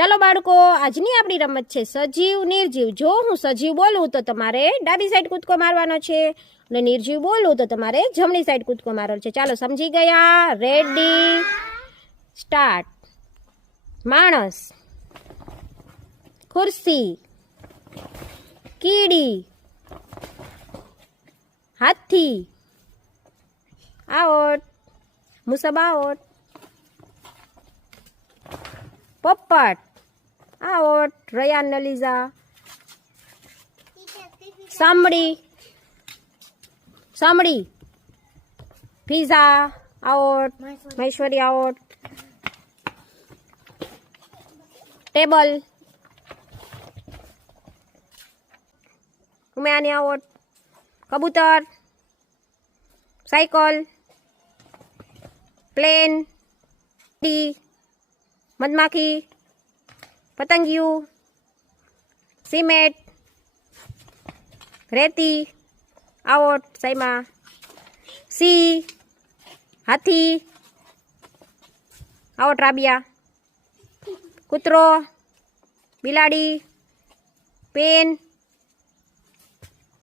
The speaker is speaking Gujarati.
ચાલો બાળકો, આજની આપણી રમત છે સજીવ નિર્જીવ. જો હું સજીવ બોલું તો તમારે ડાબી સાઈડ કૂદકો મારવાનો છે અને નિર્જીવ બોલું તો તમારે જમણી સાઈડ કૂદકો મારવાનો છે. ચાલો, સમજી ગયા? Ready, start. માણસ, ખુરશી, કીડી, હાથી, આઉટ, મુસબ આઉટ, પોપટ આઉટ, રયાન નલીઝા, સાંભળી, pizza out, Maheshwari out, table, ઉમેયાની આઉટ, કબૂતર, સાયકલ, પ્લેન, મધમાખી, પતંગિયું, સિમેન્ટ, રેતી આઉટ, સાઈમા, સિંહ, હાથી આઉટ, રાબિયા, કૂતરો, બિલાડી, પેન,